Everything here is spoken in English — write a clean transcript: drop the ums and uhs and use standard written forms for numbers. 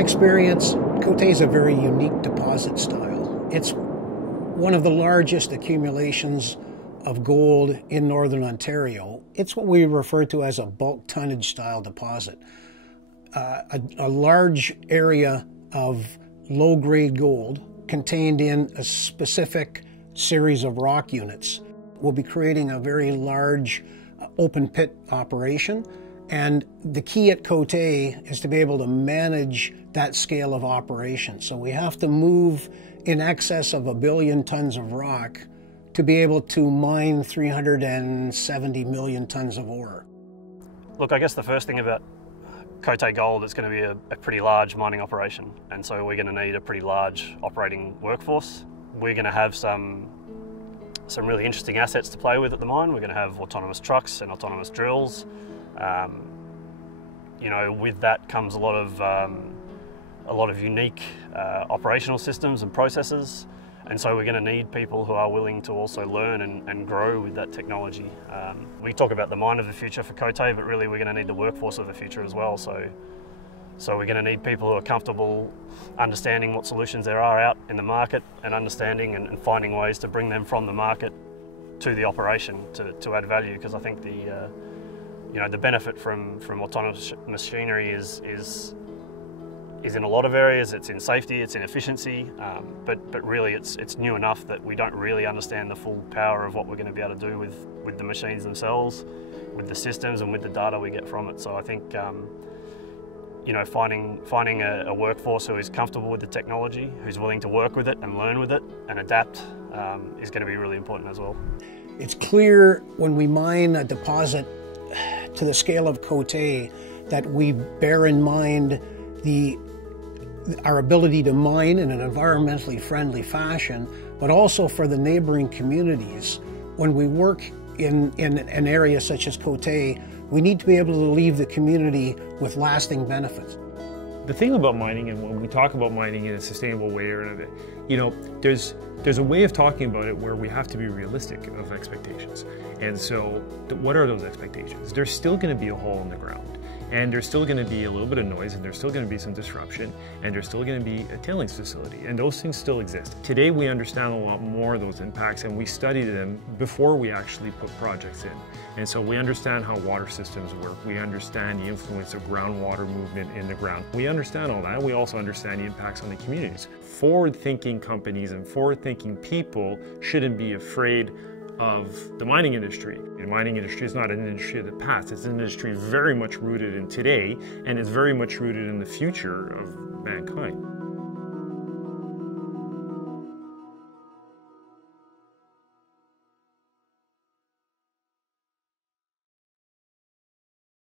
experience, Côté is a very unique deposit style. It's one of the largest accumulations of gold in northern Ontario. It's what we refer to as a bulk tonnage style deposit. A large area of low-grade gold contained in a specific series of rock units. We'll be creating a very large open pit operation, and the key at Côté is to be able to manage that scale of operation. So we have to move in excess of 1 billion tons of rock to be able to mine 370 million tons of ore. Look, I guess the first thing about Côté Gold is going to be a pretty large mining operation, and so we're going to need a pretty large operating workforce. We're going to have some really interesting assets to play with at the mine. We're going to have autonomous trucks and autonomous drills. You know, with that comes a lot of unique operational systems and processes, and so we're going to need people who are willing to also learn and grow with that technology. We talk about the mine of the future for Côté, but really we're going to need the workforce of the future as well. So we're going to need people who are comfortable understanding what solutions there are out in the market and understanding and finding ways to bring them from the market to the operation to add value, because I think the benefit from autonomous machinery is in a lot of areas. It's in safety, it's in efficiency, but really it's new enough that we don't really understand the full power of what we're going to be able to do with the machines themselves, with the systems and with the data we get from it. So I think you know, finding a workforce who is comfortable with the technology, who's willing to work with it and learn with it and adapt, is going to be really important as well. It's clear when we mine a deposit to the scale of Côté that we bear in mind our ability to mine in an environmentally friendly fashion, but also for the neighboring communities. When we work in an area such as Côté, we need to be able to leave the community with lasting benefits. The thing about mining, and when we talk about mining in a sustainable way, you know, there's a way of talking about it where we have to be realistic of expectations. And so what are those expectations? There's still going to be a hole in the ground, and there's still going to be a little bit of noise, and there's still going to be some disruption, and there's still going to be a tailings facility, and those things still exist. Today we understand a lot more of those impacts, and we study them before we actually put projects in. And so we understand how water systems work, we understand the influence of groundwater movement in the ground. We understand all that, and we also understand the impacts on the communities. Forward-thinking companies and forward-thinking people shouldn't be afraid of the mining industry. The mining industry is not an industry of the past, it's an industry very much rooted in today, and it's very much rooted in the future of mankind.